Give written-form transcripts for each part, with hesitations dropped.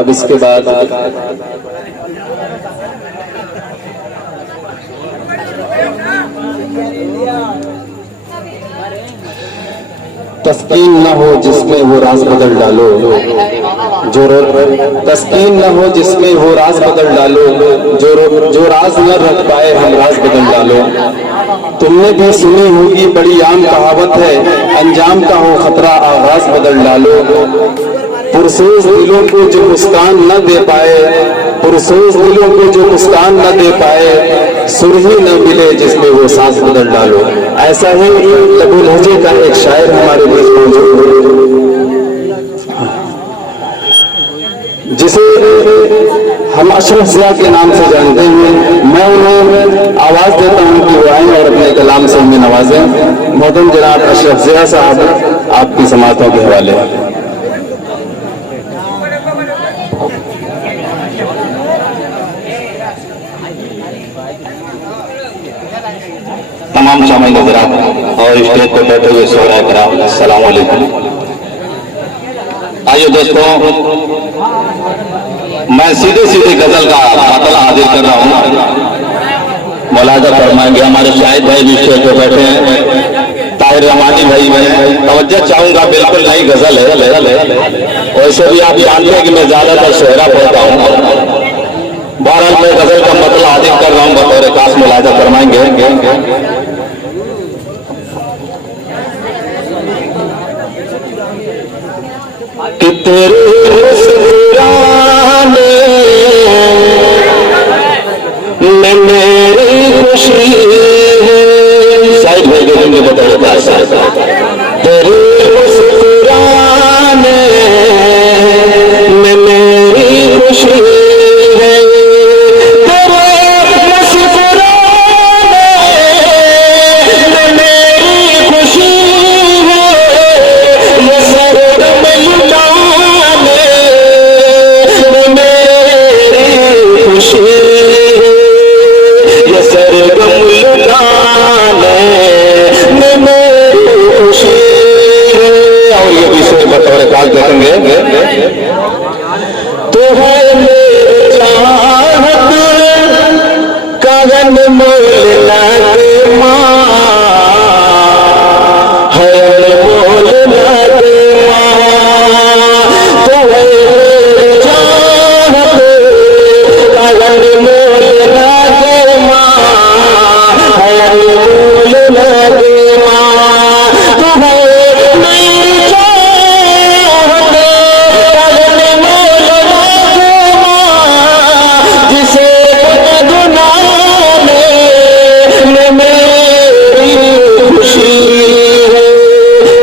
अब इसके बाद तस्कीन न हो जिसमें वो राज बदल डालो, तस्कीन न हो जिसमें वो राज बदल डालो, जो राज न रख पाए हम राज बदल डालो। तुमने भी सुनी होगी बड़ी आम कहावत है, अंजाम का हो खतरा आगाज बदल डालो। पुरसोज दिलों को जो मुस्कान न दे पाए, पुरसोज दिलों को जो मुस्कान न दे पाए, सुरही न मिले जिसमें वो सांस बदल डालो। ऐसा ही लबो लहजे का एक शायर हमारे बीच मौजूद जिसे हम अशरफ ज़िया के नाम से जानते हैं। मैं उन्हें आवाज देता हूं कि वो आए और अपने कलाम से हमें नवाजें। मोहतरम जनाब अशरफ ज़िया साहब आपकी समातों के हवाले। तमाम शामिल हज़रात और स्टेज पर बैठे हुए शोहरा कराम, अस्सलाम वालेकुम। आइए दोस्तों, मैं सीधे सीधे गजल का मतलब हाजिर कर रहा हूँ। मुलाजा फरमाएंगे हमारे शाहिद भाई भी स्टेज पर बैठे हैं, ताहिर रहमानी भाई। मैं तवज्जो चाहूंगा, बिल्कुल नई गजल है। वैसे भी आप जानते हैं कि मैं ज्यादातर शोहरा पढ़ता हूँ। बहरहाल मैं गजल का मतलब हाजिर कर रहा हूँ, बतौर खास मुलाजा फरमाएंगे। कि तेरे मुस्कुराने में मेरी खुशी है। साइड में देखेंगे बताओ, तेरे मुस्कुराने में मेरी खुशी है। तेरे मुस्कुराने में मेरी खुशी है। ये सरगम लुटाने में मेरी खुशी है। ये सरगम लुटाने में मेरी खुशी है। और ये भी से बतौर काल देखेंगे। तो है मेरे चाहत कगन मोलना के माँ, है मोलना के माँ। तो है मेरे चाहत कगन मोलना के माँ, है मोलना के माँ। तो है मेरी चाहत कगन मोलना के माँ, जिसे गुनाने में मेरी खुशी है।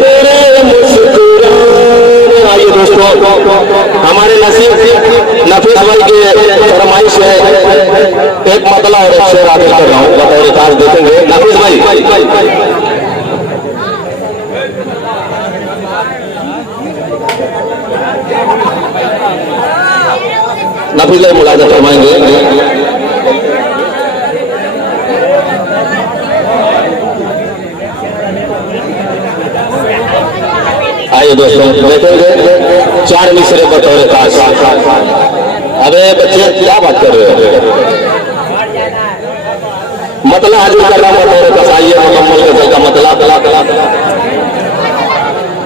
तेरे मुस्कुराने। आइए दोस्तों, हमारे नफीस भाई के फरमाइश है, एक मतला और एक शेर हाजिर कर रहा हूँ, बतौर खास देखेंगे। नफीस भाई मुलाजा फरमाएंगे। आइए दोस्तों देखेंगे, 4 मिसरे बतौर खास। अबे बच्चे क्या बात कर रहे हो? मतला हाजिर कर रहा हूं बतौर खास। आइए मुकम्मल गजल का मतला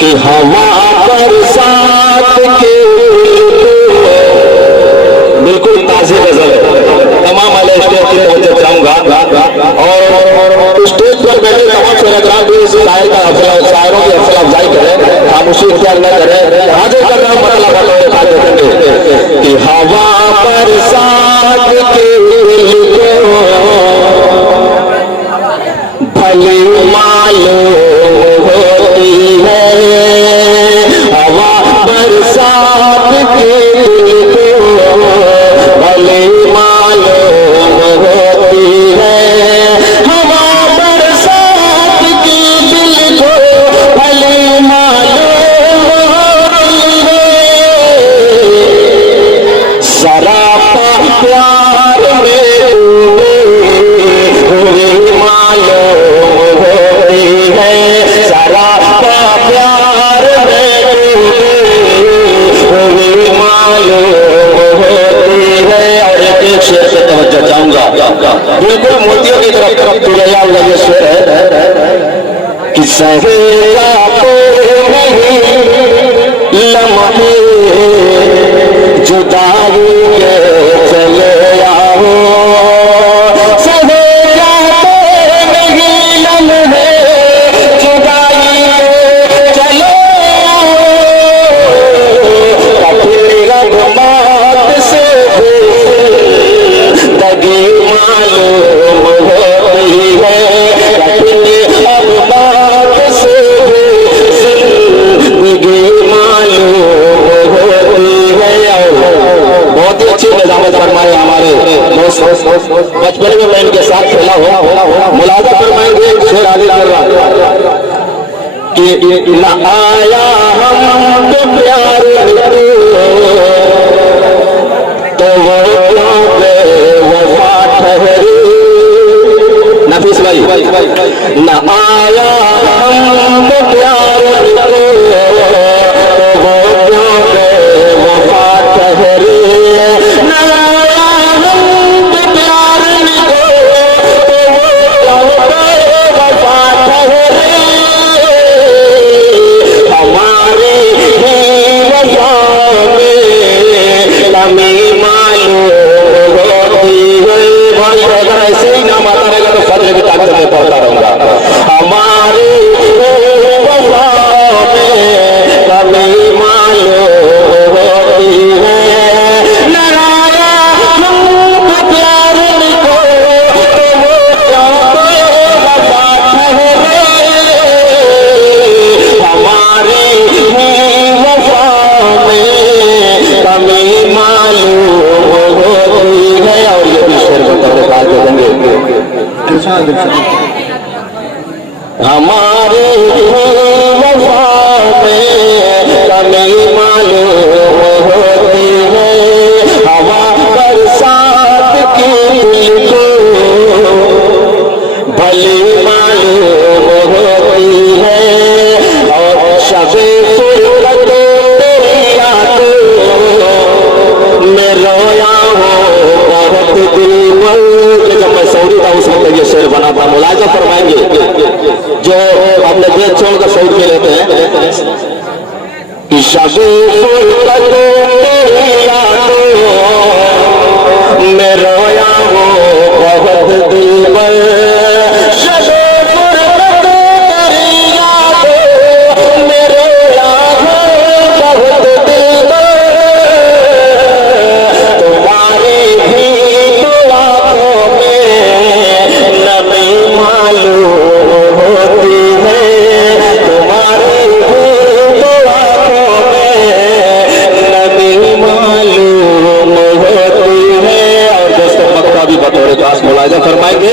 कि हवा बरसात के बिल्कुल ताज़ी गजल है। तमाम वाले स्टेज की तवज्जो चाहूंगा और स्टेज पर बैठे तमाम शोहरागान भी इस शायर का शायरों की हौसला अफजाई करें, खामोशी इख्तियार न करें। हाजिर कर रहा हूं मतलब कि हवा बरसात के भली मालूम होती है। हवा बरसात के भले मालूम होती है। हवा बरसात की दिल को भले मालूम बिल्कुल मोतियों की तरफ तुरैया वाला ये शेर है कि सहेजा लम्हे जुदाई के चले आओ, सहेजा नहीं लम्हे जुदाई के चले आओ, कठिन रगमात से दगी मालूम होती है, कठिन रगमात से जिंदगी मालूम होती है। बहुत ही अच्छी निजामत फरमाए हमारे दोस्त, बचपन में मैं इनके साथ खेला हुआ, मुलाजा फरमाएंगे शेर आगे कर रहा कि न आया हम तो प्यार तो वो वफा ठहरी, नफीस भाई न आया हम तो प्यार तो वो वफा ठहरी, न आया हम तो प्यार तो वो वफा ठहरी, हमारी ही वफा में कमी मालूम होती है। भाई अगर ऐसे ही नाम आता रहेगा तो फजर की ताकत में पहुंचा रहूंगा। हमारी वफा में कमी मालूम होती है, नाराया हमको प्यार को तो वो वफा ठहरे, हमारी वफा में कमी मालूम होती है। और ये भी शेर बताने का देंगे हमारे वफा में कमी मालूम होती है, हवा बरसात की दिल को भली मालूम होती है, और शबे फुरकत तेरी यादों में रोया हो बहुत दिल में। जब मैं सऊदी था उस वक्त ये शेर बना था, मुलाजा फरमाएंगे जो अपने देश छोड़कर सऊदी में रहते हैं कि शबे फुरकत तेरी यादों में रोया हो बहुत दिल में, शबे फुरकत तेरी यादों में रोया हो बहुत दिल में, तुम्हारी भी आंखों में नमी मालूम होती है, तुम्हारी भी आंखों में नमी मालूम होती है। और दोस्तों मक्का भी बतौर खास मुलाजा फरमाएंगे,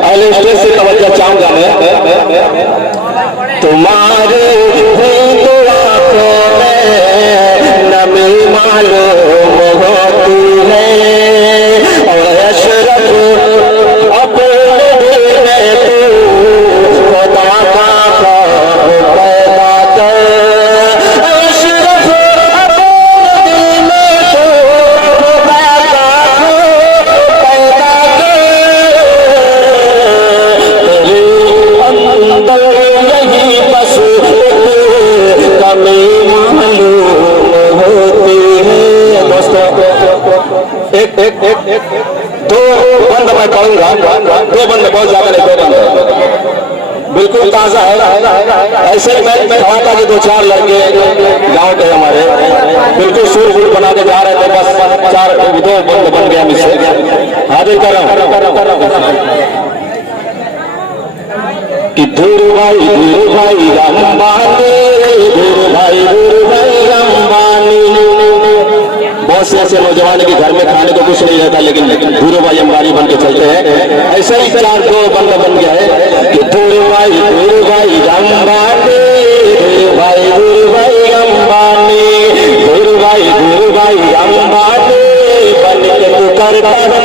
अहले स्टेज से तवज्जो चाहूंगा मैं, तुम्हारे भी आंखों में नमी मालूम होती है, और अशरफ अपने दिल में तू खुदा का पैदा कर, अशरफ अपने दिल में तू खुदा का पैदा कर, तेरे अंदर यही बस कमी मालूम होती है। दोस्तों एक दो बंद मैं पढ़ूंगा, दो बंद बहुत ज्यादा नहीं, दो बंद बिल्कुल ताजा है। ऐसे मैं खाता कि दो चार लड़के गांव के हमारे बिल्कुल सुर गुड़ बना के जा रहे थे, बस चार दो बंद बन गया मुझसे। हाजिर कर रहा हूं कि धीरू भाई अंबानी, धीरू भाई अंबानी। बहुत से ऐसे नौजवान के घर में खाने को कुछ नहीं रहता, लेकिन धीरू भाई अंबानी बन के चलते हैं। ऐसे ही चार दो बंदा बन गया है कि धीरू भाई अंबानी, धीरू भाई अंबानी, धीरू भाई अंबानी बन के तू कर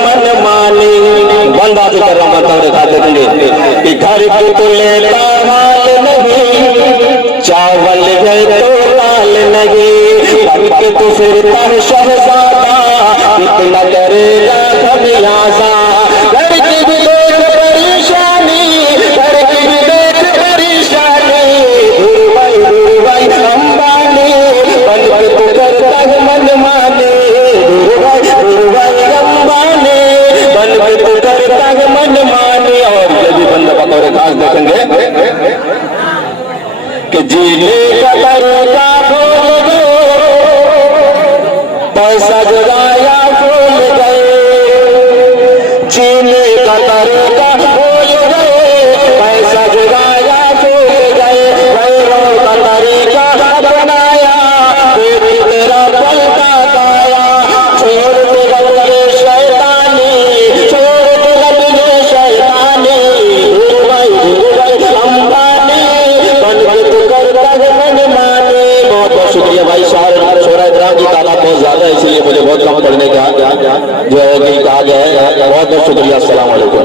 मन मानी। बंदा तो कर रहा बताओ दिखाते देंगे कि घर की तो लेता हाल नहीं, चावल गए तो लाल नहीं, बन के तो फिरता है शहजादा, इतना करेगा खमियाजा। जीने का तरीका भूल गए, पैसा जुगाया भूल गए, जीने का तरीका भूल गए, पैसा जुगाया भूल गए, वैरों का तरीका बनाया, फिर तेरा पलटा गाया, छोड़ दे रब्बे शैतानी, छोड़ दे रब्बे शैतानी, अंबानी बन कर मन माने। बहुत बहुत शुक्रिया भाई साहब, शोरा इकराम की तादाद बहुत ज्यादा है इसलिए मुझे बहुत कम करने का जो है कि कहा गया है। बहुत बहुत शुक्रिया, अस्सलाम वालेकुम।